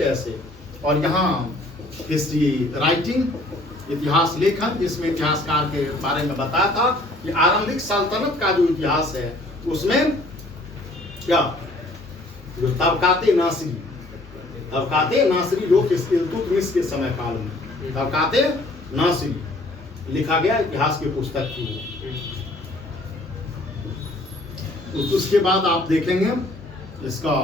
ऐसे। और यहाँ हिस्ट्री राइटिंग, इतिहास लेखन, इसमें इतिहासकार के बारे में बताया था कि आरंभिक सल्तनत का जो इतिहास है उसमें क्या जो तबकाते नासिरी जो इल्तुतमिश के समय काल में तबकाते नासिरी लिखा गया इतिहास की पुस्तक थी। उसके बाद आप देखेंगे इसका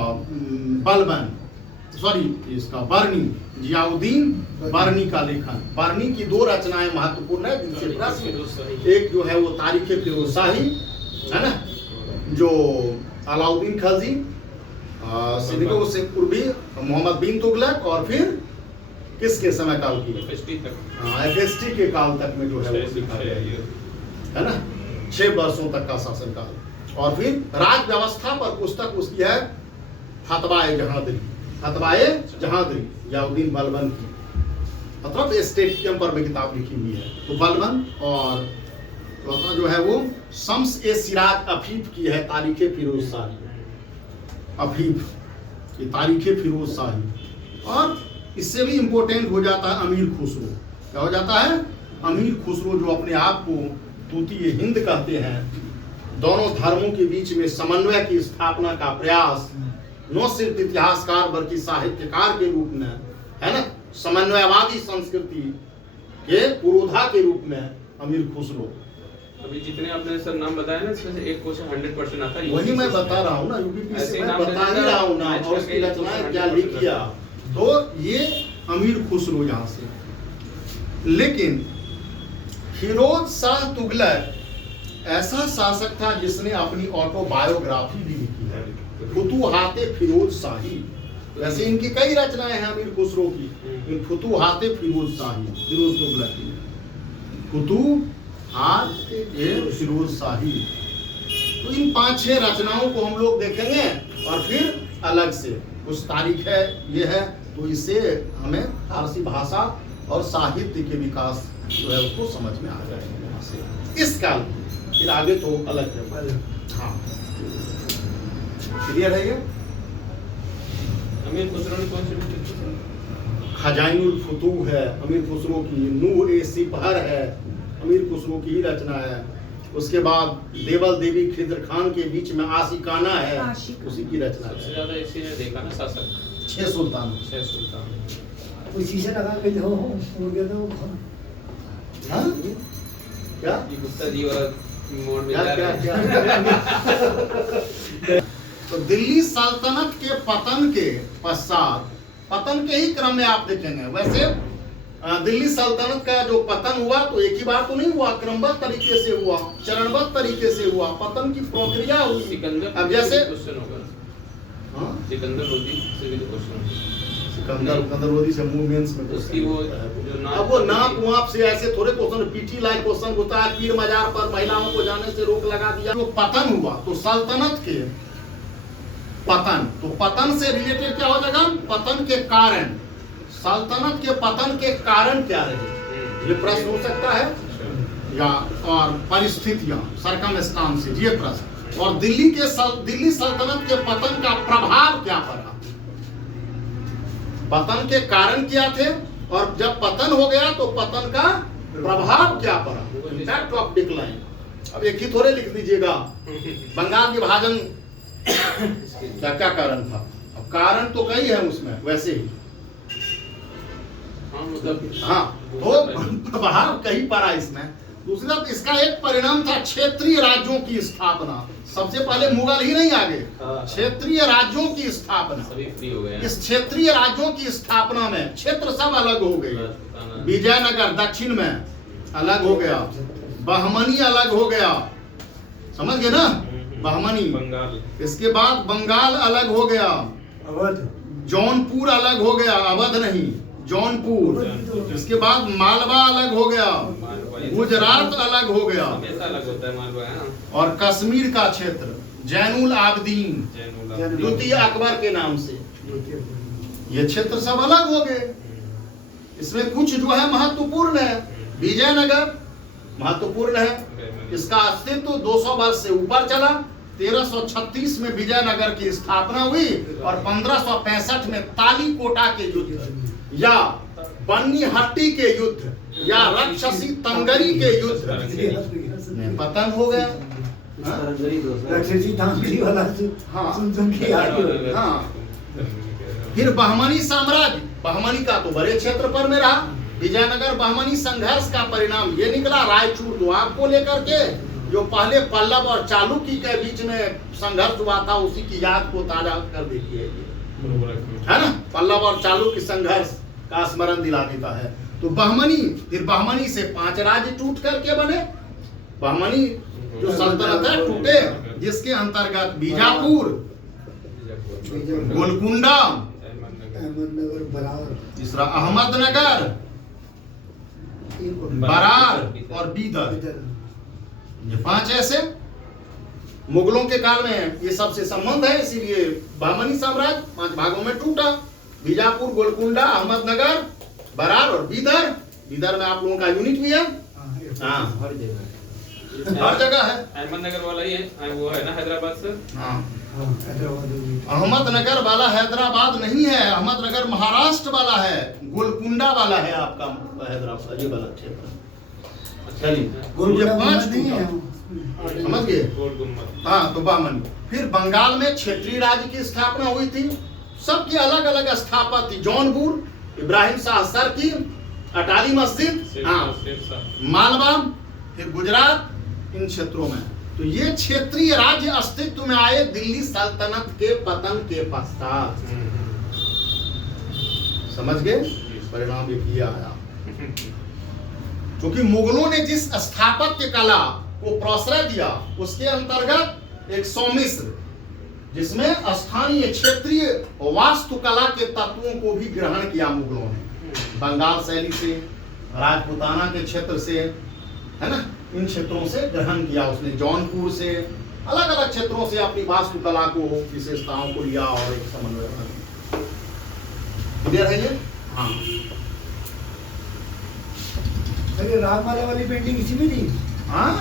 इसका बर्नी, जियाउद्दीन बर्नी का लेखन। बर्नी की 2 रचनाएं महत्वपूर्ण है जिनसे प्रश्न, एक जो है वो तारीख फिरोज शाही है ना, जो अलाउद्दीन खलजी सिंधियों से पूर्वी मोहम्मद बिन तुगलक और फिर किसके समय काल की एफएसटी के काल तक में जो है वो लिखा गया है ना, 6 वर्षों तक का शासनकाल। और फिर राज व्यवस्था पर पुस्तक उसकी है फतवाए जहांदरी याउद्दीन बलबन की, मतलब स्टेट के पर में किताब लिखी हुई है। तो बलबन और जो है वो शम्स ए सिराज अफीफ की है तारीख फिरोज शाही, अफीफ ये तारीख फिरोज शाही। और इससे भी इंपॉर्टेंट हो जाता है अमीर खुसरो। क्या हो जाता है? अमीर खुसरो, जो अपने आप को तूतीय हिंद कहते हैं। दोनों धर्मों के बीच में समन्वय की स्थापना का प्रयास, न सिर्फ इतिहासकार बल्कि साहित्यकार के रूप में, है ना, समन्वयवादी संस्कृति के पुरोधा के रूप में अमीर खुसरो। अभी जितने आपने सर नाम बताया ना, इसमें से एक क्वेश्चन 100% आता है। वही मैं बता रहा हूँ ना, यूपीपीएससी से मैं बता ही रहा हूँ ना, और उसकी रचनाएं क्या लिखी। तो ये अमीर खुसरो यहाँ से। लेकिन फिरोज शाह तुगलक ऐसा शासक था जिसने अपनी ऑटोबायोग्राफी भी लिखी है, फुतूहाते फिरोज शाही। वैसे इनकी कई रचनाएं हैं अमीर खुसरो की, फुतूहाते फिरोज शाही, फिरोज तुगलक की फुतूहाते फिरोज शाही। तो इन 5-6 रचनाओं को हम लोग देखेंगे और फिर अलग से कुछ तारीख है ये है, तो इससे हमें फारसी भाषा और साहित्य के विकास जो है उसको समझ में आ जाएगा यहाँ से। इस काल फिर आगे तो अलग है। हाँ, क्लियर है ये? अमीर खुसरो ने कौन सी खजाइनुल फुतूह है अमीर खुसरो की, नूह ए सिपहर है अमीर खुसरो की ही रचना है। उसके बाद देवल देवी खिद्र खान के बीच में आशिकाना है, उसी की रचना है। सबसे ज्यादा इसी ने देखा ना शासक 6 सुल्तान। उसी से लगा के हो गया था वो। हाँ? क्या ये गुप्ता जी और मोड़ में क्या जा क्या रहे क्या तो दिल्ली सल्तनत के पतन के पश्चात, पतन के ही क्रम में आप देखेंगे। वैसे दिल्ली सल्तनत का जो पतन हुआ तो एक ही बार तो नहीं हुआ, क्रमबद्ध तरीके से हुआ, चरणबद्ध तरीके से हुआ। पतन की प्रक्रिया हुई। अब जैसे सिकंदर लोधी से भी क्वेश्चन, सिकंदर लोधी से मूवमेंट्स में उसकी वो जो अब वो नाप वाप से ऐसे थोड़े क्वेश्चन पीटी लाइक क्वेश्चन होता है। पीर मजार पर महिलाओं को जाने से रोक लगा दिया। जो पतन हुआ तो सल्तनत के पतन, तो पतन से रिलेटेड क्या हो जाएगा? पतन के कारण, सल्तनत के पतन के कारण क्या रहे, ये प्रश्न हो सकता है, या और परिस्थितियां, सर्कमस्टांसेस, ये प्रश्न। और दिल्ली सल्तनत के पतन का प्रभाव क्या पड़ा, पतन के कारण क्या थे, और जब पतन हो गया तो पतन का प्रभाव क्या पड़ा, इम्पैक्ट ऑफ डिक्लाइन। अब एक ही थोड़े लिख दीजिएगा बंगाल विभाजन क्या क्या कारण था। अब कारण तो कई है उसमें वैसे ही। हाँ, तो प्रभाव कहीं पड़ा इसमें। दूसरा इसका एक परिणाम था क्षेत्रीय राज्यों की स्थापना। सबसे पहले मुगल ही नहीं आगे, क्षेत्रीय राज्यों की स्थापना। सभी फ्री हो गए। इस क्षेत्रीय राज्यों की स्थापना में क्षेत्र सब अलग हो गए। विजयनगर दक्षिण में अलग हो गया, बहमनी अलग हो गया, समझ गए ना, बहमनी। बंगाल, इसके बाद बंगाल अलग हो गया, जौनपुर अलग हो गया, अवध नहीं जौनपुर। इसके बाद मालवा अलग हो गया, गुजरात अलग हो गया, अलग होता है मालवा, और कश्मीर का क्षेत्र जैनुल आबदीन द्वितीय अकबर के नाम से, ये क्षेत्र सब अलग हो गए। इसमें कुछ जो है महत्वपूर्ण है। विजयनगर महत्वपूर्ण है, इसका अस्तित्व 200 वर्ष से ऊपर चला। 1336 में विजयनगर की स्थापना हुई और 1565 में तालीकोटा के युद्ध या बन्नीहट्टी के युद्ध या राक्षसी तंगरी के युद्ध में पतन हो गया। राक्षसी तंगरी वाला हाँ। सुन के याद हाँ। फिर बहमनी साम्राज्य, बहमनी का तो बड़े क्षेत्र पर में रहा। विजयनगर बहमनी संघर्ष का परिणाम ये निकला, रायचूर दोआब को लेकर के, जो पहले पल्लव और चालुक्य के बीच में संघर्ष हुआ था, उसी की याद को ताजा कर देती है ना। पल्लव और चालुक्य संघर्ष का स्मरण दिला देता है। तो बहमनी, फिर बहमनी से 5 राज्य टूट करके बने। बहमनी जो सल्तनत है टूटे, जिसके अंतर्गत बीजापुर, गोलकुंडा, अहमदनगर, बरार, तीसरा अहमदनगर, बरार और बीदर, ये 5 ऐसे मुगलों के काल में ये सबसे संबंध है। इसीलिए बहमनी साम्राज्य 5 भागों में टूटा। बीजापुर, गोलकुंडा, अहमदनगर, बरार और बीदर। बीदर में आप लोगों का यूनिट भी है। हाँ, हर जगह है। अहमदनगर वाला ही है, वो है ना हैदराबाद से। हाँ, अहमदनगर वाला हैदराबाद नहीं है, अहमदनगर महाराष्ट्र वाला है, गोलकुंडा वाला है आपका हैदराबाद, ये वाला क्षेत्र। चलिए, ये 5 टूटा, समझ गए। हाँ, तो बहमनी। फिर बंगाल में क्षेत्रीय राज्य की स्थापना हुई थी। सबकी अलग अलग स्थापना थी। जौनपुर, इब्राहिम शाह सर की, अटारी मस्जिद, हाँ, मालवा, फिर गुजरात, इन क्षेत्रों में। तो ये क्षेत्रीय राज्य अस्तित्व में आए दिल्ली सल्तनत के पतन के पश्चात। समझ गए, परिणाम ये किया आया। क्योंकि मुगलों ने जिस स्थापत्य कला को प्रश्रय दिया, उसके अंतर्गत एक सौमिश्र, जिसमें स्थानीय क्षेत्रीय वास्तुकला के तत्वों को भी ग्रहण किया मुगलों ने। बंगाल शैली से, राजपूताना के क्षेत्र से, है ना, इन क्षेत्रों से ग्रहण किया उसने। जौनपुर से, अलग अलग क्षेत्रों से अपनी वास्तुकला को, विशेषताओं को लिया और एक समन्वय बना। क्लियर है ये? हाँ। अरे रागमाला वाली पेंटिंग इसी में थी। हाँ,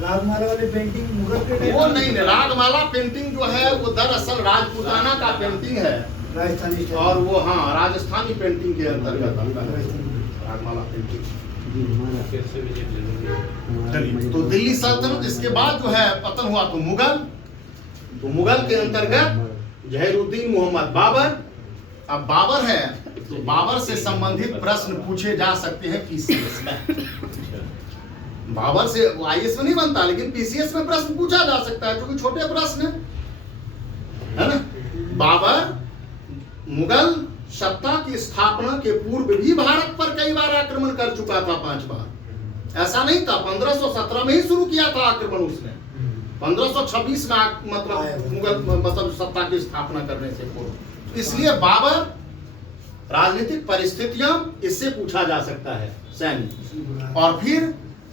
रागमाला वाली पेंटिंग मुगल के टाइम वो नहीं, रागमाला पेंटिंग जो है वो दरअसल राजपूताना का पेंटिंग है, राजस्थानी स्टाइल। और वो हाँ राजस्थानी पेंटिंग के अंतर्गत आता है रागमाला पेंटिंग। चलिए, तो दिल्ली सल्तनत, इसके बाद जो है पतन हुआ तो मुगल। तो मुगल के अंतर्गत जहीरुद्दीन मोहम्मद बाबर। अब बाबर है तो बाबर से संबंधित प्रश्न पूछे जा सकते हैं पीसीएस में। बाबर से आईएएस में नहीं बनता, लेकिन पीसीएस में प्रश्न पूछा जा सकता है, क्योंकि छोटे प्रश्न है ना। बाबर मुगल सत्ता की स्थापना के पूर्व भी भारत पर कई बार आक्रमण कर चुका था, 5 बार। ऐसा नहीं था, 1517 में ही शुरू किया था आक्रमण उसने। 1526 में मतलब मुगल मतलब सत्ता की स्थापना करने से पूर्व। इसलिए बाबर, राजनीतिक परिस्थितियां, इससे पूछा जा सकता है, सैन्य। और फिर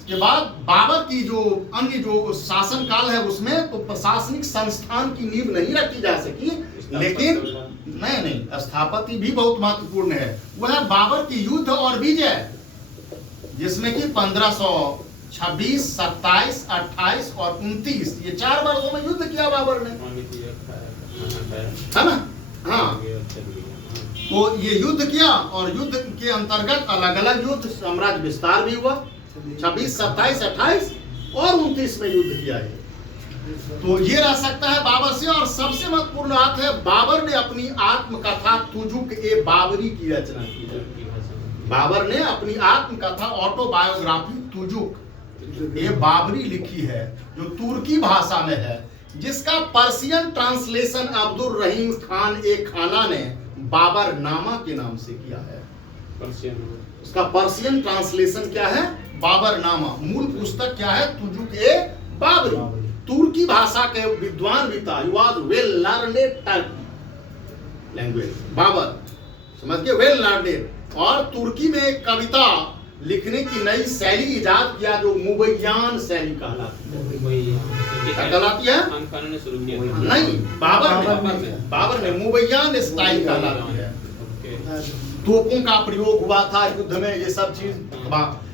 के बाद बाबर की जो अन्य जो शासन काल है उसमें तो प्रशासनिक संस्थान की नींव नहीं रखी जा सकी, लेकिन नहीं, स्थापत्य भी बहुत महत्वपूर्ण है। वह है बाबर की युद्ध और विजय, जिसमें कि 1526, 27, 28 और 29 ये 4 वर्षों में युद्ध किया बाबर ने, है ना। हाँ, तो ये युद्ध किया और युद्ध के अंतर्गत अलग अलग युद्ध, साम्राज्य विस्तार भी हुआ। 26, 27, 28 और 29 में युद्ध किया है। तो ये रह सकता है बाबर से। और सबसे महत्वपूर्ण बात है, बाबर ने अपनी आत्मकथा तुजुक ए बाबरी की रचना की है। बाबर ने अपनी आत्मकथा, ऑटोबायोग्राफी तुजुक ए बाबरी लिखी है, जो तुर्की भाषा में है, जिसका पर्शियन ट्रांसलेशन अब्दुल रहीम खान ए खाना ने बाबर नामा के नाम से किया है। उसका पर्शियन ट्रांसलेशन क्या है? बाबर नामा। मूल पुस्तक क्या है? तुजुक ए बाबरी। तुर्की भाषा के विद्वान भी था, he was well learned Turkey language. Babur समझ के, वेल लर्नेड। और तुर्की में एक कविता लिखने की नई शैली इजाद किया, जो मुबैयान शैली कहलाती है। क्या कहलाती है? नहीं, बाबर ने मुबैयान स्टाइल कहलाती है। तोपों का प्रयोग हुआ था युद्ध में, ये सब चीज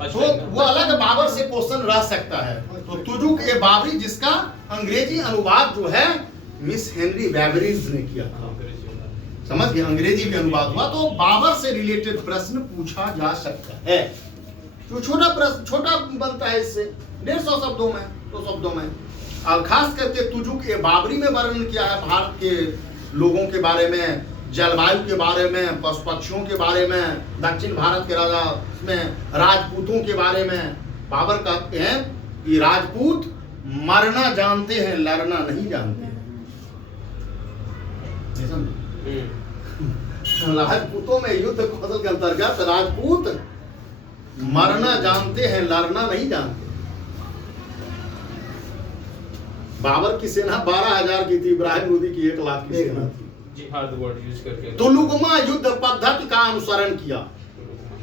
तो वो अलग बाबर से क्वेश्चन रह सकता है। तो तुजुक ए बाबरी जिसका अंग्रेजी अनुवाद जो है मिस हेनरी बेवरीज ने किया था, समझ गए, अंग्रेजी में अनुवाद हुआ। तो बाबर से रिलेटेड प्रश्न पूछा जा सकता है। तो छोटा प्रश्न, छोटा बनता है इससे 150 शब्दों में, 2 शब्दों में। और खास करके तुजुक ए बाबरी में वर्णन किया है भारत के लोगों के बारे में, जलवायु के बारे में, पशु पक्षियों के बारे में, दक्षिण भारत के राजा में राजपूतों के बारे में। बाबर कहते हैं कि राजपूत मरना जानते हैं, लड़ना नहीं जानते हैं। राजपूतों में युद्ध कौशल के अंतर्गत राजपूत मरना जानते हैं, लड़ना नहीं जानते। बाबर की सेना 12,000 की थी, इब्राहिम लोदी की 1 लाख की सेना थी। जिहाद वर्ड यूज करके तुलुगमा युद्ध पद्धति का अनुसरण किया,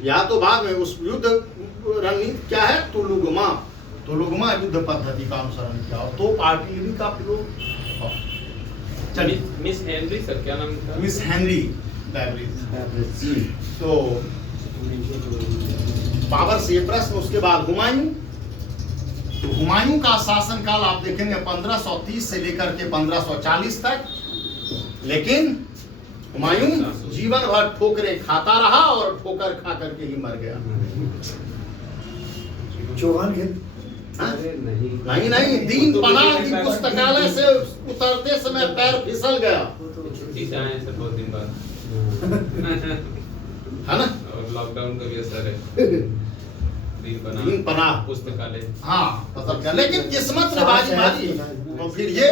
या तो बाद में उस युद्ध रणनीति क्या है, तुलुगमा युद्ध पद्धति का अनुसरण किया। और तो आर्टिलरी का प्रयोग। चलिए, मिस हेनरी सर, क्या नाम था? Miss Henry breweries. तो बाबर से ये प्रश्न। उसके बाद हुमायूं। तो हुमायूं का शासनकाल आप देखेंगे 1530 से लेकर के 1540 तक। लेकिन हुमायूं जीवन भर ठोकरें खाता रहा और ठोकर खा करके ही मर गया। चौहान के नहीं, दीन पनाह की पुस्तकालय से उतरते समय पैर फिसल गया, छुट्टी से आए सर 2 दिन बाद है ना, और लॉकडाउन का भी असर है। दीन पनाह पुस्तकालय, हाँ मतलब क्या। लेकिन किस्मत ने बाजी मारी। तो फिर ये,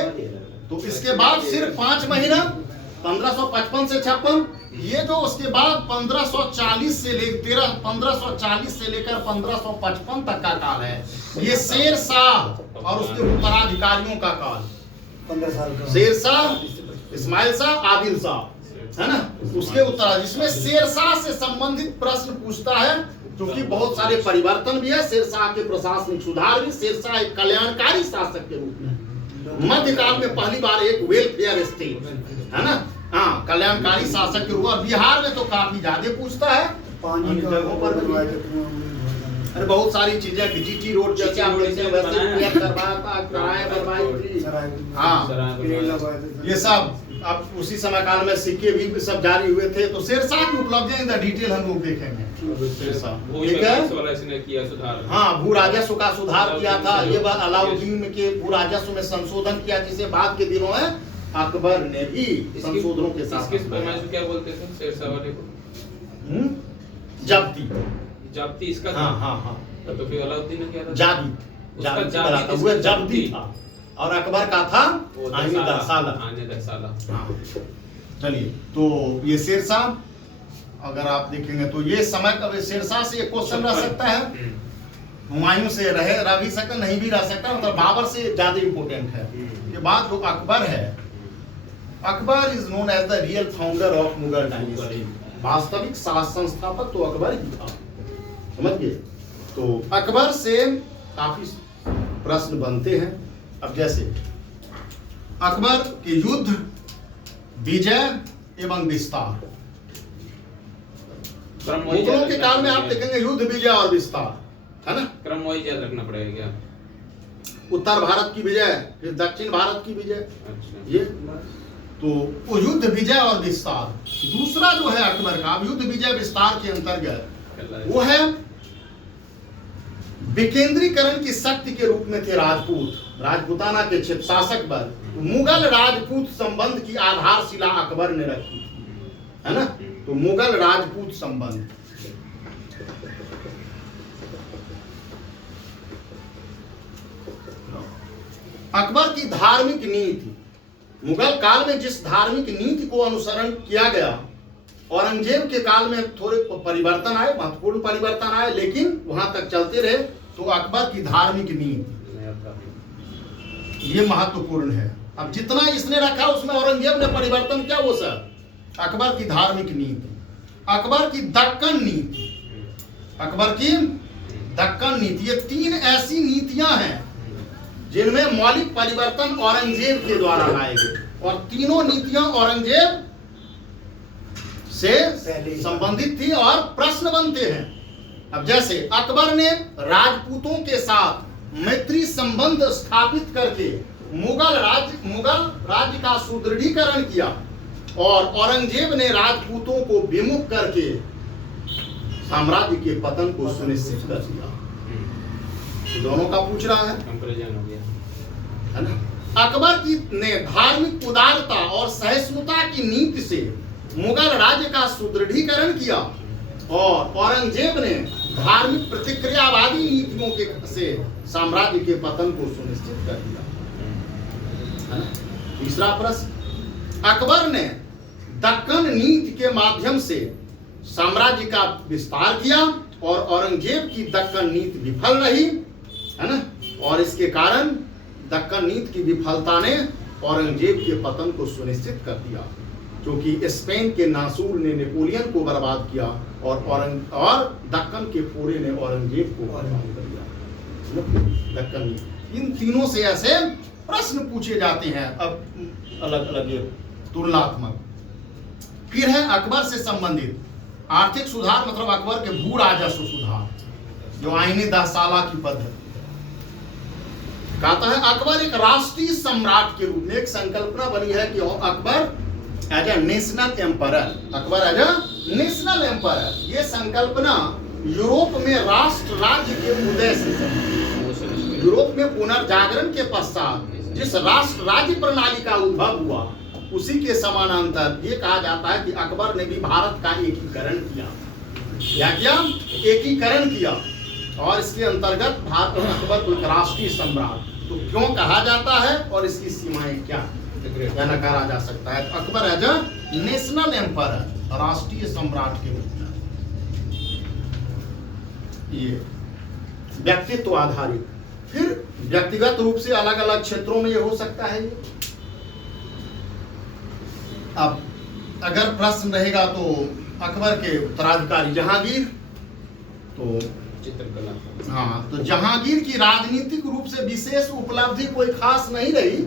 तो इसके बाद सिर्फ 5 महीना 1555 से 56, ये जो उसके बाद 1540 से लेकर 1555 तक का काल है, ये शेर शाह और उसके उत्तराधिकारियों का काल। 15 साल का शेर शाह, इस्माइल शाह, आदिल शाह, है ना, उसके उत्तरा, जिसमें शेर शाह से संबंधित प्रश्न पूछता है, क्योंकि बहुत सारे परिवर्तन भी है। शेर शाह के प्रशासनिक सुधार भी। शेर शाह एक कल्याणकारी शासक के रूप में मध्यकाल में पहली बार एक वेलफेयर स्टेट, है ना, हाँ, कल्याणकारी शासक के रूप में। बिहार में तो काफी ज्यादा पूछता है, पानी का जगहों पर भी। अरे बहुत सारी चीजें, जीटी रोड जैसे आप देखते हैं वैसे क्लियर करवाया था, किराए बनवाई थी, हाँ, ये सब। अब उसी समय काल में सिक्के भी सब जारी हुए थे। तो शेरशाह की उपलब्धियां इन डिटेल हम लोग देखेंगे। ठीक है, हाँ, भू राजस्व का सुधार किया था। ये बात अलाउद्दीन के भू राजस्व में संशोधन किया, जिसे बाद के दिनों में अकबर ने भी संशोधनों के साथ। क्या बोलते थे शेरशाह वाले को? जब्ती इसका। हाँ। तो फिर अलाउद्दीन ने क्या था? जब्ती था। और अकबर का था आने दरसाला। चलिए, तो ये शेरशाह अगर आप देखेंगे तो ये समय का शेरशाह से एक क्वेश्चन रह सकता है। हुमायूं से रह भी सकता, नहीं भी रह सकता, मतलब बाबर से ज्यादा इंपोर्टेंट है। ये बात जो अकबर है, Akbar is known as the real founder of Mughal dynasty. वास्तविक संस्थापक तो अकबर ही था, समझ गए। तो अकबर से काफी प्रश्न बनते हैं। अब जैसे अकबर के युद्ध, विजय एवं विस्तार। मुगलों के काल में आप देखेंगे युद्ध, विजय और विस्तार, है ना, क्रम वाइज याद रखना पड़ेगा क्या? उत्तर भारत की विजय, फिर दक्षिण भारत की विजय। अच्छा। ये तो वो युद्ध, विजय और विस्तार। दूसरा जो है अकबर का युद्ध, विजय, विस्तार के अंतर्गत वो है विकेंद्रीकरण की शक्ति के रूप में थे राजपूत, राजपूताना के क्षेत्र शासक वर्ग। मुगल राजपूत संबंध की आधारशिला अकबर ने रखी, है ना। तो मुगल राजपूत संबंध, अकबर की धार्मिक नीति। मुगल काल में जिस धार्मिक नीति को अनुसरण किया गया, औरंगजेब के काल में थोड़े परिवर्तन आए, महत्वपूर्ण परिवर्तन आए, लेकिन वहां तक चलते रहे। तो अकबर की धार्मिक नीति ये महत्वपूर्ण है। अब जितना इसने रखा उसमें औरंगजेब ने परिवर्तन किया, वो सर अकबर की धार्मिक नीति। अकबर की दक्कन नीति, अकबर की दक्कन नीति, ये 3 ऐसी नीतियां हैं जिनमें मौलिक परिवर्तन औरंगजेब के द्वारा लाए गए, और तीनों नीतियां औरंगजेब से संबंधित थी और प्रश्न बनते हैं। अब जैसे अकबर ने राजपूतों के साथ मैत्री संबंध स्थापित करके मुगल राज्य का सुदृढ़ीकरण किया और औरंगजेब ने राजपूतों को विमुख करके साम्राज्य के पतन को सुनिश्चित कर दिया। दोनों का पूछ रहा है, कंपैरिजन हो गया है ना। अकबर ने धार्मिक उदारता और सहिष्णुता की नीति से मुगल राज्य का सुदृढ़ीकरण किया और औरंगजेब ने धार्मिक प्रतिक्रियावादी नीतियों के से साम्राज्य के पतन को सुनिश्चित कर दिया, है ना। तीसरा प्रश्न, अकबर ने दक्कन नीति के माध्यम से साम्राज्य का विस्तार किया और औरंगजेब की दक्कन नीति विफल रही, है ना। और इसके कारण दक्कन नीति की विफलता ने औरंगजेब के पतन को सुनिश्चित कर दिया, क्योंकि स्पेन के नासूर ने नेपोलियन को बर्बाद किया और दक्कन के फोरे ने औरंगजेब को बर्बाद कर दिया। दक्कन नीति, इन तीनों से ऐसे प्रश्न पूछे जाते हैं। अब अलग अलग ये तुलनात्मक। फिर है अकबर से संबंधित आर्थिक सुधार, मतलब अकबर के भू राजस्व सुधार, जो आईने 10 साल की पद्धति कहता है। अकबर एक राष्ट्रीय सम्राट के रूप में एक संकल्पना बनी है कि Akbar as a national emperor, Akbar as a national emperor. ये संकल्पना यूरोप में राष्ट्र राज्य के उदय से, यूरोप में पुनर्जागरण के पश्चात जिस राष्ट्र राज्य प्रणाली का उद्भव हुआ उसी के समानांतर ये कहा जाता है कि अकबर ने भी भारत का एकीकरण किया। क्या किया? एकीकरण किया। और इसके अंतर्गत भारत में अकबर को एक राष्ट्रीय सम्राट तो क्यों कहा जाता है और इसकी सीमाएं क्या या नकारा जा सकता है? तो Akbar as a national emperor, राष्ट्रीय सम्राट के रूप में, ये व्यक्तित्व आधारित। फिर व्यक्तिगत रूप से अलग अलग क्षेत्रों में ये हो सकता है। अब अगर प्रश्न रहेगा तो अकबर के उत्तराधिकारी जहांगीर, तो चित्रकला, हाँ, तो जहांगीर की राजनीतिक रूप से विशेष उपलब्धि कोई खास नहीं रही।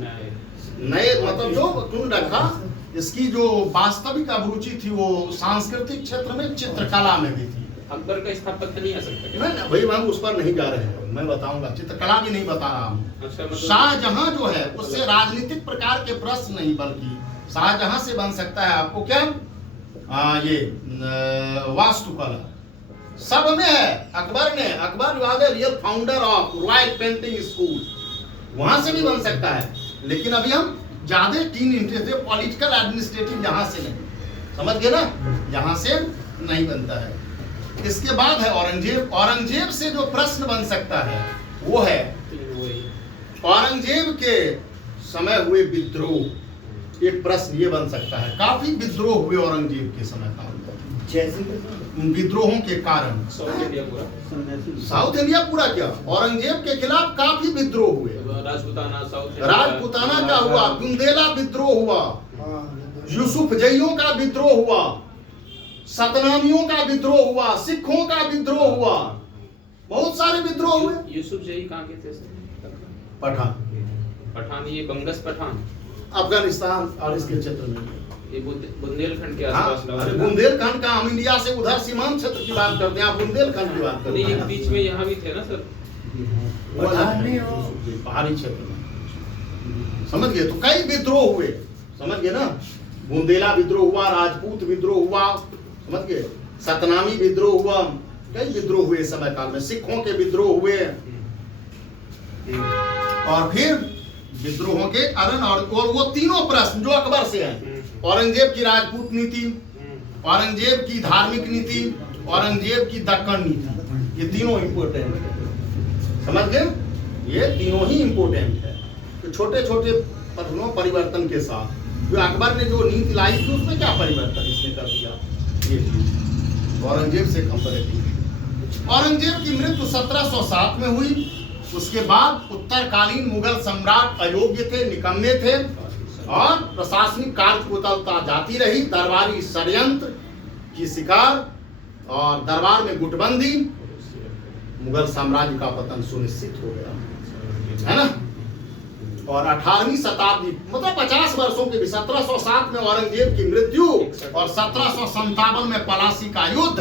नए मतलब जो चुन रखा, इसकी जो वास्तविक अभिरुचि थी वो सांस्कृतिक क्षेत्र में, चित्रकला में भी थी। अकबर का स्थापत्य नहीं आ सकता नहीं भाई, हम उस पर नहीं जा रहे हैं, मैं बताऊंगा। चित्रकला भी नहीं बता रहा हूँ। अच्छा, मतलब शाहजहां जो है उससे राजनीतिक प्रकार के प्रश्न नहीं, बल्कि शाहजहां से बन सकता है आपको क्या, ये वास्तुकला सब में है। Akbar was the real founder of royal painting school, वहां से भी बन सकता है। लेकिन अभी हम ज्यादा टीन इंटरेस्ट पॉलिटिकल एडमिनिस्ट्रेटिव यहाँ से नहीं, समझ गए ना, यहाँ से नहीं बनता है। इसके बाद है औरंगजेब। औरंगजेब से जो प्रश्न बन सकता है वो है औरंगजेब के समय हुए विद्रोह। एक प्रश्न ये बन सकता है, काफी विद्रोह हुए औरंगजेब के समय का, विद्रोहों के कारण साउथ इंडिया पूरा क्या, औरंगजेब के खिलाफ काफी विद्रोह हुए। राजपुताना का हुआ, बुंदेला विद्रोह हुआ, यूसुफ जइयों का विद्रोह हुआ, सतनामियों का विद्रोह हुआ, सिखों का विद्रोह हुआ, बहुत सारे विद्रोह हुए। यूसुफ जई कहाँ के थे? पठान, ये बंगस पठान, अफगानिस्तान और इसके क्षेत्र में, ये बुंदेलखंड के आसपास। अरे बुंदेलखंड का, हम इंडिया से उधर सीमांत क्षेत्र की बात करते हैं, आप बुंदेलखंड की बात करते हैं। बीच में यहाँ भी थे ना सर, पहाड़ी क्षेत्र में, समझ गए। तो कई विद्रोह हुए, समझ गए ना। बुंदेला विद्रोह हुआ, राजपूत विद्रोह हुआ, समझ गए, सतनामी विद्रोह हुआ, कई विद्रोह हुए समय काल में, सिखों के विद्रोह हुए। और फिर विद्रोहों के अरण और वो तीनों प्रश्न जो अकबर से हैं, औरंगजेब की राजपूत नीति, औरंगजेब की धार्मिक नीति, औरंगजेब की दक्कन नीति, ये तीनों इंपोर्टेंट है, समझ गए। ये तीनों ही इंपोर्टेंट है। तो छोटे छोटे प्रश्नों परिवर्तन के साथ जो अकबर ने जो नीति लाई थी उसमें क्या परिवर्तन इसने कर दिया, ये चीज औरंगजेब से कंपैरेटिव। औरंगजेब की मृत्यु 1707 में हुई। उसके बाद उत्तरकालीन मुगल सम्राट अयोग्य थे, निकम्मे थे और प्रशासनिक कार्यकुशलता जाती रही। दरबारी षड्यंत्र की शिकार और दरबार में गुटबंदी, मुगल साम्राज्य का पतन सुनिश्चित हो गया, है ना। और 18वीं शताब्दी मतलब 50 वर्षों के भी 1707 में औरंगजेब की मृत्यु और 1757 में पलासी का युद्ध,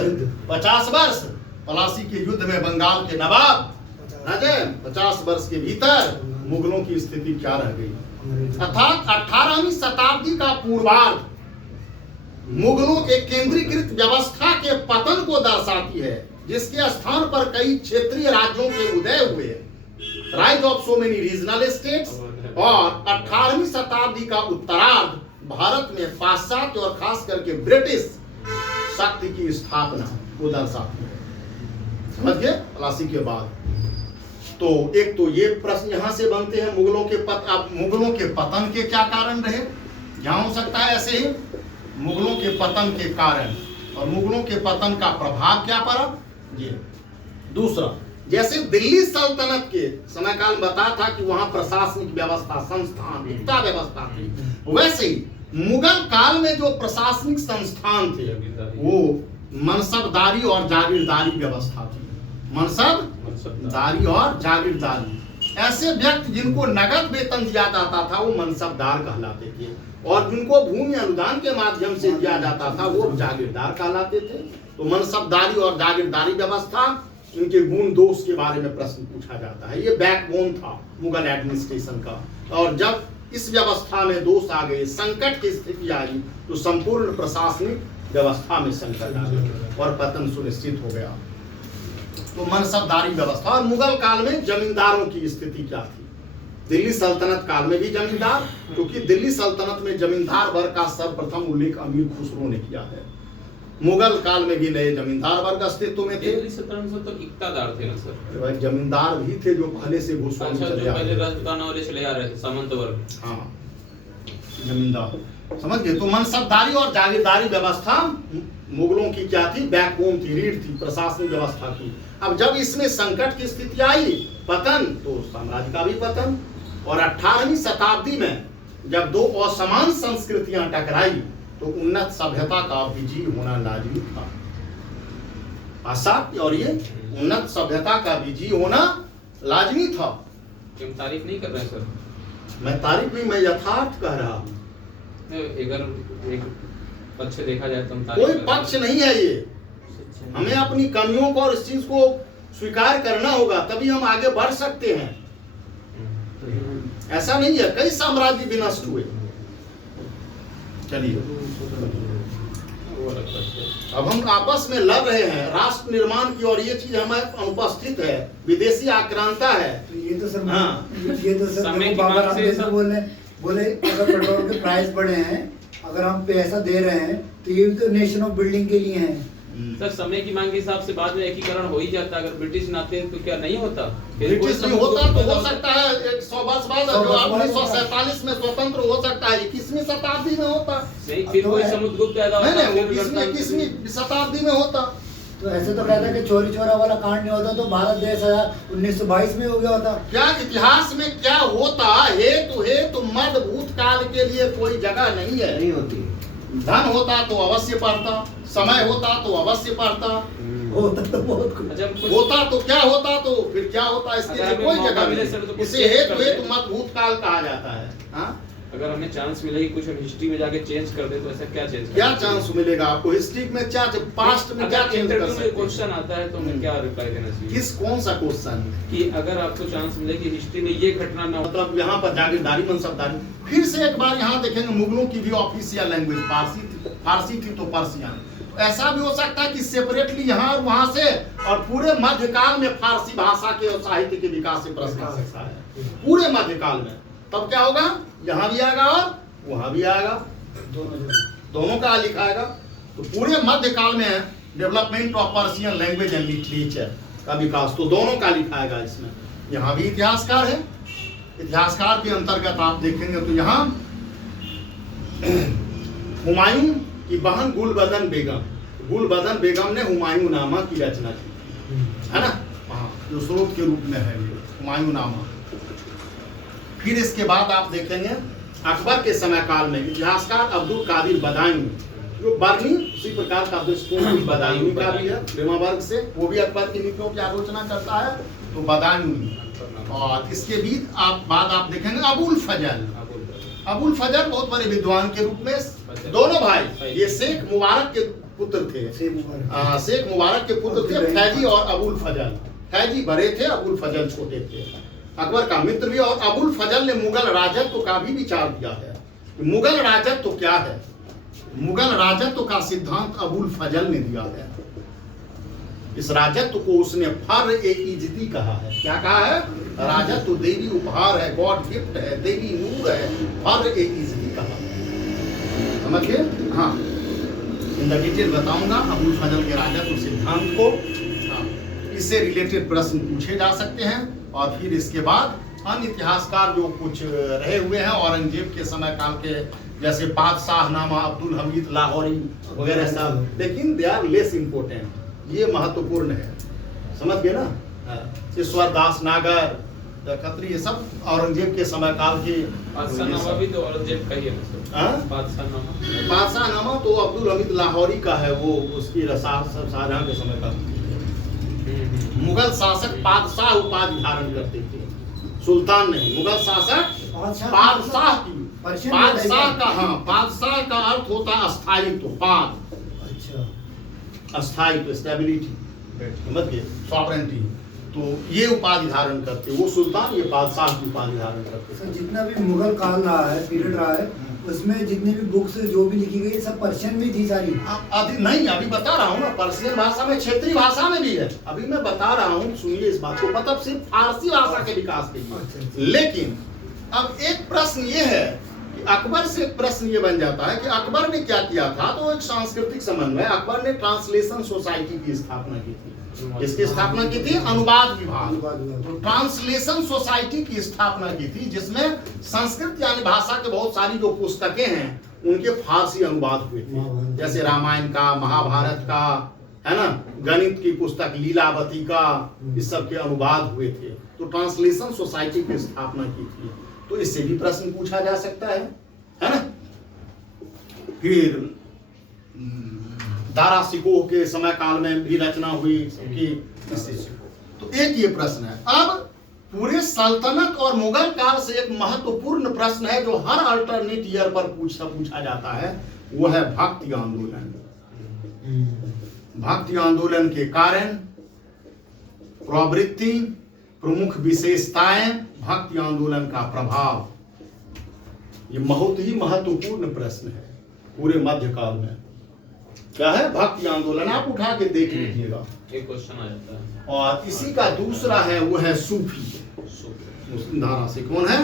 50 वर्ष पलासी के युद्ध में बंगाल के नवाब 50 वर्ष के भीतर मुगलों की स्थिति क्या रह गई। अर्थात 18वीं शताब्दी का पूर्वार्ध मुगलों के केंद्रीकृत व्यवस्था के पतन को दर्शाती है, जिसके स्थान पर कई क्षेत्रीय राज्यों के उदय हुए, rise of so many regional states, और 18वीं शताब्दी का उत्तरार्ध भारत में पाश्चात्य और खास करके ब्रिटिश शक्ति की स्थापना को दर्शाती है। समझ गए? पलासी के बाद तो एक तो ये प्रश्न यहां से बनते हैं, मुगलों के पतन के क्या कारण रहे। यहां हो सकता है ऐसे ही मुगलों के पतन के कारण और मुगलों के पतन का प्रभाव क्या पड़ा। ये दूसरा, जैसे दिल्ली सल्तनत के समय काल बता था कि वहां प्रशासनिक व्यवस्था, संस्थान, एकता व्यवस्था थी, वैसे ही मुगल काल में जो प्रशासनिक संस्थान थे वो मनसबदारी और जागीरदारी व्यवस्था थी। मनसबदारी और जागीरदारी, ऐसे व्यक्ति जिनको नगद वेतन दिया जाता था वो मनसबदार कहलाते थे, और जिनको भूमि अनुदान के माध्यम से दिया जाता था वो जागीरदार कहलाते थे। तो मनसबदारी और जागीरदारी व्यवस्था, इनके गुण दोष के बारे में प्रश्न पूछा जाता है। ये बैकबोन था मुगल एडमिनिस्ट्रेशन का, और जब इस व्यवस्था में दोष आ गए, संकट की स्थिति आई, तो संपूर्ण प्रशासनिक व्यवस्था में संकट आ गया और पतन सुनिश्चित हो गया। तो मनसबदारी व्यवस्था, और मुगल काल में जमींदारों की स्थिति क्या थी। दिल्ली सल्तनत काल में भी जमींदार, क्योंकि दिल्ली सल्तनत में जमींदार वर्ग का सर्वप्रथम उल्लेख अमीर खुसरो ने किया है। मुगल काल में भी नए जमींदार वर्ग अस्तित्व में थे। दिल्ली सल्तनत में तो इक्तादार थे ना सर? भाई जमींदार भी थे जो पहले से भूस्वामी चले आ रहे थे, सामंत वर्ग। हाँ, जमींदार, समझ गए। तो मनसबदारी और जागीरदारी व्यवस्था मुगलों की क्या थी, बैकबोन थी, रीढ़ थी, प्रशासनिक व्यवस्था की। अब जब इसमें संकट की स्थिति आई, पतन, तो साम्राज्य का भी पतन। और 18वीं शताब्दी में जब दो असमान संस्कृतियां टकराई तो उन्नत सभ्यता का विजय होना लाजमी था। पाश्चात्य और ये उन्नत सभ्यता का विजय होना लाजमी था। हम तारीफ नहीं कर रहे हैं सर, मैं तारीफ नहीं, मैं यथार्थ कह रहा हूँ। अगर एक पक्ष देखा जाए तो कोई पक्ष नहीं है ये, हमें अपनी कमियों को और इस चीज को स्वीकार करना होगा, तभी हम आगे बढ़ सकते हैं। ऐसा नहीं है, कई साम्राज्य विनष्ट हुए। चलिए, अब हम आपस में लड़ रहे हैं राष्ट्र निर्माण की, और ये चीज हमें अनुपस्थित है, विदेशी आक्रांता है। ये तो सर, हाँ, ये तो सर बाबा रामदेव बोले अगर पेट्रोल के प्राइस बढ़े हैं, अगर हम पैसा दे रहे हैं तो ये भी तो नेशन ऑफ बिल्डिंग के लिए है। सर समय की मांग के हिसाब से बाद में एकीकरण हो ही जाता। अगर ब्रिटिश ना आते तो क्या नहीं होता? ब्रिटिश नहीं होता तो हो सकता है 100 वर्ष बाद, जो 1947 में स्वतंत्र हो सकता है 21वीं शताब्दी में होता। नहीं, फिर कोई समुद्रगुप्त पैदा होता, नहीं, 21वीं शताब्दी में होता। तो ऐसे तो कहता है कि चोरी चोरा वाला कांड नहीं होता तो भारत देश 1922 में हो गया होता। क्या इतिहास में क्या होता, हेतु मध्य भूतकाल के लिए कोई जगह नहीं है, नहीं होती। धन होता तो अवश्य पढ़ता, समय होता तो अवश्य पढ़ता, होता तो बहुत कुछ होता तो क्या होता, तो फिर क्या होता, इसके लिए कोई जगह नहीं। इसे हेतु मध्य भूतकाल कहा जाता है। हाँ, अगर हमें चांस मिलेगी कुछ हम हिस्ट्री में जाके चेंज कर दे तो ऐसा क्या चेंज, क्या चांस मिलेगा आपको हिस्ट्री में, क्या पास्ट में क्या चेंज कर सकते हैं? क्वेश्चन आता है तो हमें क्या रिप्लाई देना चाहिए? किस कौन सा क्वेश्चन? कि अगर आपको चांस मिले कि हिस्ट्री में ये घटना ना हो, मतलब यहाँ पर जागीरदारी, मनसबदारी। फिर से एक बार यहाँ देखेंगे, मुगलों की भी ऑफिशियल लैंग्वेज फारसी थी तो पर्सियन। तो ऐसा भी हो सकता है कि सेपरेटली यहाँ और वहां से, और पूरे मध्यकाल में फारसी भाषा के और साहित्य के विकास से प्रश्न आ सकता है पूरे मध्यकाल में। तब क्या होगा, यहाँ भी आएगा और वहां भी आएगा, दोनों का लिखाएगा। तो पूरे मध्यकाल में development of Persian language and literature का विकास, तो दोनों का लिखाएगा इसमें। यहाँ भी इतिहासकार है, इतिहासकार के अंतर्गत आप देखेंगे तो यहाँ हुमायूं की बहन गुलबदन बेगम ने हुमायूं नामा की रचना की, है ना, जो स्रोत के रूप में है ये हुमायूं नामा। फिर इसके बाद आप देखेंगे अकबर के समय काल में इतिहासकार अब्दुल कादिर बदायूं, जो बर्नी उसी प्रकार का दृष्टिकोण बदायूं का भी है, वर्ग से, वो भी अकबर की नीतियों की आलोचना करता है। तो बदायूं और इसके बाद आप देखेंगे अबुल फजल। अबुल फजल बहुत बड़े विद्वान के रूप में, दोनों भाई ये शेख मुबारक के पुत्र थे। शेख मुबारक के पुत्र थे फैजी और अबुल फजल। फैजी बड़े थे, अबुल फजल छोटे थे, अकबर का मित्र भी। और अबुल फजल ने मुगल राजत्व का भी विचार दिया है। मुगल राजत्व क्या है? मुगल राजत्व का सिद्धांत अबुल फजल ने दिया है। इस राजत्व को उसने फर-ए-इज़्ज़ती कहा है। क्या कहा है? राजत्व देवी उपहार है, गॉड गिफ्ट है, देवी नूर है, फर-ए-इज़्ज़ती कहा। समझिए? हाँ, इन द डिटेल बताऊंगा अबुल फजल के राजत्व सिद्धांत को। हाँ, इससे रिलेटेड प्रश्न पूछे जा सकते हैं। और फिर इसके बाद अन्य इतिहासकार जो कुछ रहे हुए हैं औरंगजेब के समय काल के, जैसे बादशाहनामा, अब्दुल हमीद लाहौरी वगैरह सब, लेकिन दे आर लेस इम्पोर्टेंट, ये महत्वपूर्ण है। समझ गए ना? ईश्वरदास नागर, खत्री, ये सब औरंगजेब के समय काल के। बादशाहनामा भी तो औरंगजेब का ही है। बादशाहनामा तो अब्दुल हमीद लाहौरी का है, वो उसकी शाहजहां के समय का। मुगल शासक बादशाह उपाधि धारण करते थे, सुल्तान नहीं। मुगल शासक बादशाह की, बादशाह का, हाँ, बादशाह का अर्थ होता है अस्थायित्व, पाद, अस्थायित्व, स्टेबिलिटी, समझ गए, सॉवरेंटी। तो ये उपाधि धारण करते, वो सुल्तान, ये बादशाह की उपाधि धारण करते। सर, जितना भी मुगल काल रहा है, पीरियड रहा है, उसमें जितनी भी बुक्स जो भी लिखी गई सब पर्शियन में थी सारी। नहीं, अभी बता रहा हूँ ना, पर्शियन भाषा में, क्षेत्रीय भाषा में भी है। अभी मैं बता रहा हूँ, सुनिए इस बात को, मतलब सिर्फ फारसी भाषा के विकास के लिए। लेकिन अब एक प्रश्न ये है कि अकबर से एक प्रश्न ये बन जाता है कि अकबर ने क्या किया था? तो एक सांस्कृतिक समन्वय, अकबर ने ट्रांसलेशन सोसाइटी की स्थापना की थी। इसकी स्थापना की थी अनुवाद विभाग, तो ट्रांसलेशन सोसाइटी की स्थापना की थी, जिसमें संस्कृत यानी भाषा के बहुत सारी जो पुस्तकें हैं उनके फारसी अनुवाद हुए थे। जैसे रामायण का, महाभारत का, है ना, गणित की पुस्तक लीलावती का, इस सब के अनुवाद हुए थे। तो ट्रांसलेशन सोसाइटी की स्थापना की थी। तो इससे भी प्रश्न पूछा जा सकता है ना। फिर दारा सिकोह के समय काल में भी रचना हुई कि तो एक ये प्रश्न है। अब पूरे सल्तनत और मुगल काल से एक महत्वपूर्ण प्रश्न है जो हर अल्टरनेट ईयर पर पूछा जाता है, वो है भक्ति आंदोलन। भक्ति आंदोलन के कारण, प्रवृत्ति, प्रमुख विशेषताएं, भक्ति आंदोलन का प्रभाव, ये बहुत ही महत्वपूर्ण प्रश्न है पूरे मध्यकाल में। क्या है? भक्ति आंदोलन। आप उठा के देख लीजिएगा, एक क्वेश्चन आ जाता है। और इसी का दूसरा है, वो है सूफी। मुस्लिम धारा से कौन है?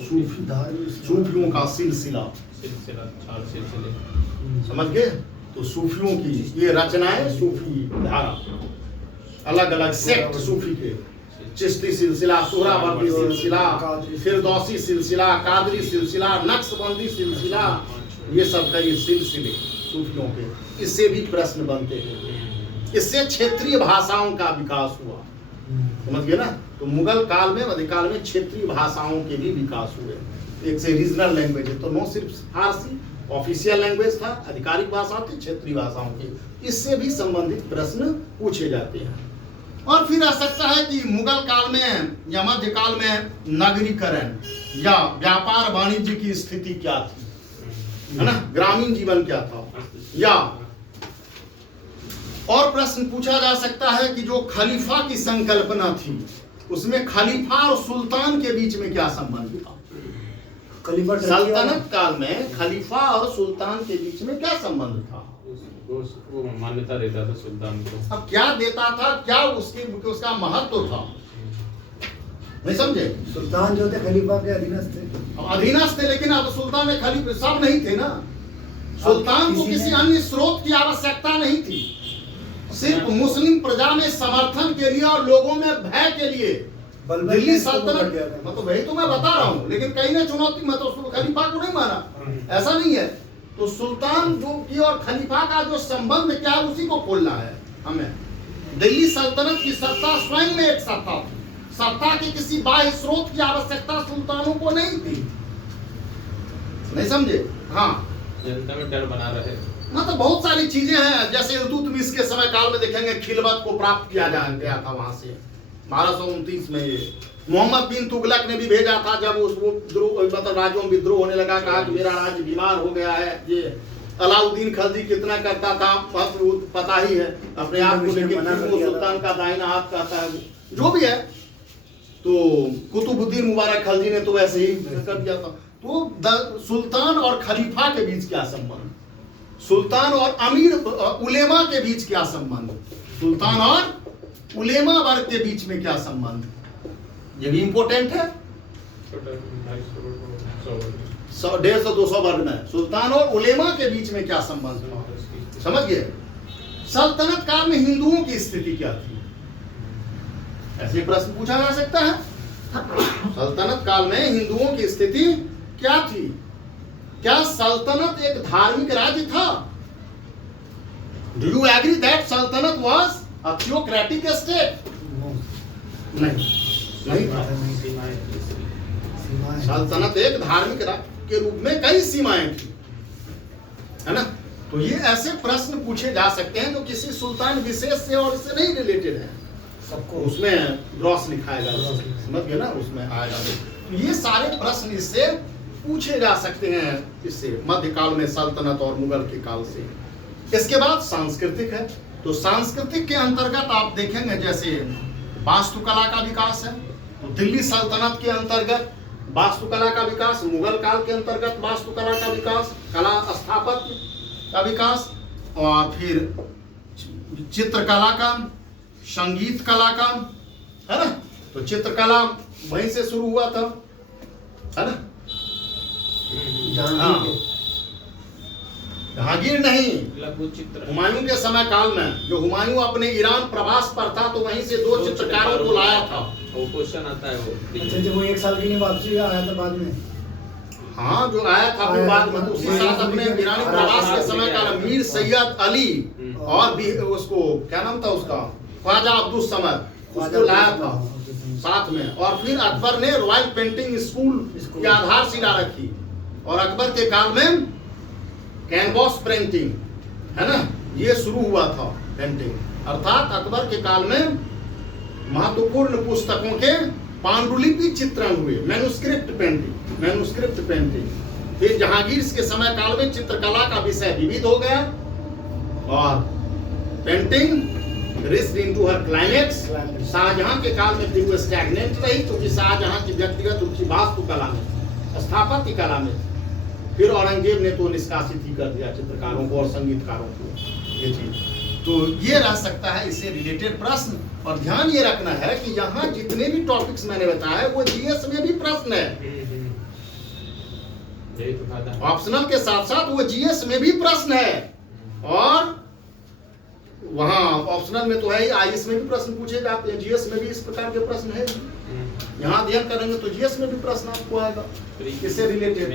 सूफी। सूफियों का सिलसिला, चार सिलसिले, समझ गए? तो सूफियों की ये रचनाएं, सूफी धारा, अलग अलग सेक्ट सूफी के, चिश्ती सिलसिला, सोहरावर्दी सिलसिला, फिरदौसी सिलसिला, कादरी सिलसिला, नक्शबंदी सिलसिला, ये सब कई सिलसिले सूफियों के। इससे भी प्रश्न बनते हैं। इससे क्षेत्रीय भाषाओं का विकास हुआ, समझ गए ना। तो मुगल काल में, मध्यकाल में क्षेत्रीय भाषाओं के भी विकास हुए। एक से रीजनल लैंग्वेज है, तो नो सिर्फ फारसी ऑफिशियल लैंग्वेज था, आधिकारिक भाषा थी, क्षेत्रीय भाषाओं की। इससे भी संबंधित प्रश्न पूछे जाते हैं। और फिर आ सकता है कि मुगल काल में या मध्यकाल में नगरीकरण या व्यापार वाणिज्य की स्थिति क्या थी, है ना, ग्रामीण जीवन क्या था। या और प्रश्न पूछा जा सकता है कि जो खलीफा की संकल्पना थी, उसमें खलीफा और सुल्तान के बीच में क्या संबंध था। सल्तनत काल में खलीफा और सुल्तान के बीच में क्या संबंध था? वो मान्यता देता था सुल्तान को। अब क्या देता था, क्या उसका महत्व था, नहीं समझे? सुल्तान जो थे खलीफा के अधीनस्थ थे। अधीनस्थ थे, लेकिन अब सुल्तान में खलीफा सब नहीं थे ना। सुल्तान को किसी अन्य स्रोत की आवश्यकता नहीं थी, सिर्फ मुस्लिम प्रजा में समर्थन के लिए और लोगों में भय के लिए दिल्ली सल्तनत, मतलब वही तो मैं बता रहा हूँ। लेकिन कहीं ने चुनौती, मैं तो खलीफा को नहीं माना, ऐसा नहीं है। तो सुल्तान जो की और खलीफा का जो संबंध क्या है, उसी को खोलना है हमें। दिल्ली सल्तनत की सत्ता स्वयं में एक सत्ता थी, सत्ता के किसी बाह्य स्रोत की आवश्यकता सुल्तानों को नहीं थी, नहीं समझे? हाँ, जनता में डर बना रहे, मतलब बहुत सारी चीजें हैं। जैसे इल्तुतमिश के समय काल में देखेंगे खिलवत को प्राप्त किया गया था वहां से, 1229 में ये मोहम्मद बिन तुगलक ने भी भेजा था, जब उसको मतलब राज्यों में विद्रोह होने लगा, कहा कि मेरा राज्य बीमार हो गया है। ये अलाउद्दीन खिलजी कितना करता था वो पता ही है, अपने आप को लेकर सुल्तान का दाहिना हाथ कहता है, जो भी है। तो कुतुबुद्दीन मुबारक खिलजी ने तो वैसे ही कर दिया था। तो सुल्तान और खलीफा के बीच क्या संबंध, सुल्तान और अमीर उलेमा के बीच क्या संबंध, सुल्तान और उलेमा वर्ग के बीच में क्या संबंध, ये भी इंपॉर्टेंट है। 150-200 वर्ग में सुल्तान और उलेमा के बीच में क्या संबंध था, समझ गए। सल्तनत काल में हिंदुओं की स्थिति क्या थी, ऐसे प्रश्न पूछा जा सकता है। सल्तनत काल में हिंदुओं की स्थिति क्या थी, क्या सल्तनत एक धार्मिक राज्य था? डू यू एग्री दैट सल्तनत वाज अ थियोक्रेटिक स्टेट? नहीं था। सल्तनत एक धार्मिक राज्य के रूप में कई सीमाएं थी, है ना। तो ये ऐसे प्रश्न पूछे जा सकते हैं जो किसी सुल्तान विशेष से और इससे नहीं रिलेटेड है, सबको उसमें ग्रॉस लिखाएगा, समझ गए ना, उसमें आएगा। तो ये सारे प्रश्न इससे पूछे जा सकते हैं, इससे मध्यकाल में सल्तनत और मुगल के काल से। इसके बाद सांस्कृतिक है, तो सांस्कृतिक के अंतर्गत आप देखेंगे जैसे वास्तुकला का विकास है, तो दिल्ली सल्तनत के अंतर्गत वास्तुकला का विकास, मुगल काल के अंतर्गत वास्तुकला का विकास, कला स्थापत्य का विकास, और फिर चित्रकला का, संगीत कला का, है ना। तो चित्रकला वहीं से शुरू हुआ था, है ना। जहांगीर नहीं, लघु चित्र हुमायूं के समय काल में, जो हुमायूं अपने ईरान प्रवास पर था तो वहीं से 2 चित्रकारों को लाया था। वो क्वेश्चन आता है वो। अच्छा, जब वो 1 साल के लिए वापसी आया था बाद में, हाँ जो आया था वो बाद में, तो उसी साथ अपने ईरानी प्रवास के समय का मीर सैयद अली और भी उसको क्या नाम था उसका, ख्वाजा अब्दुल समद, उसको लाया था साथ में। और फिर अकबर ने रॉयल पेंटिंग स्कूल की आधारशिला रखी, और अकबर के काल में कैनवास प्रिंटिंग, है ना, ये शुरू हुआ था पेंटिंग। अर्थात अकबर के काल में महत्वपूर्ण पुस्तकों के पांडुलिपि चित्रण हुए, मैन्युस्क्रिप्ट पेंटिंग। फिर जहांगीर के समय काल में चित्रकला का विषय विविध हो गया, और painting reached into her climax. Shahjahan के काल में फिर वो स्टैग्नेंट रही, क्योंकि शाहजहां की व्यक्तिगत रुचि वास्तुकला में, स्थापत्य कला में। फिर औरंगजेब ने तो निष्कासित ही कर दिया चित्रकारों को और संगीतकारों को, ये चीज। तो ये रह सकता है इससे रिलेटेड प्रश्न। और ध्यान ये रखना है कि यहाँ जितने भी टॉपिक्स मैंने बताया वो जीएस में भी प्रश्न है, ऑप्शनल के साथ साथ वो जीएस में भी प्रश्न है, और वहाँ ऑप्शनल में तो है ही, आईएएस में भी प्रश्न पूछे जाते हैं, जीएस में भी इस प्रकार के प्रश्न है। यहाँ अध्ययन करेंगे तो जीएस में भी प्रश्न आपको आएगा इससे रिलेटेड।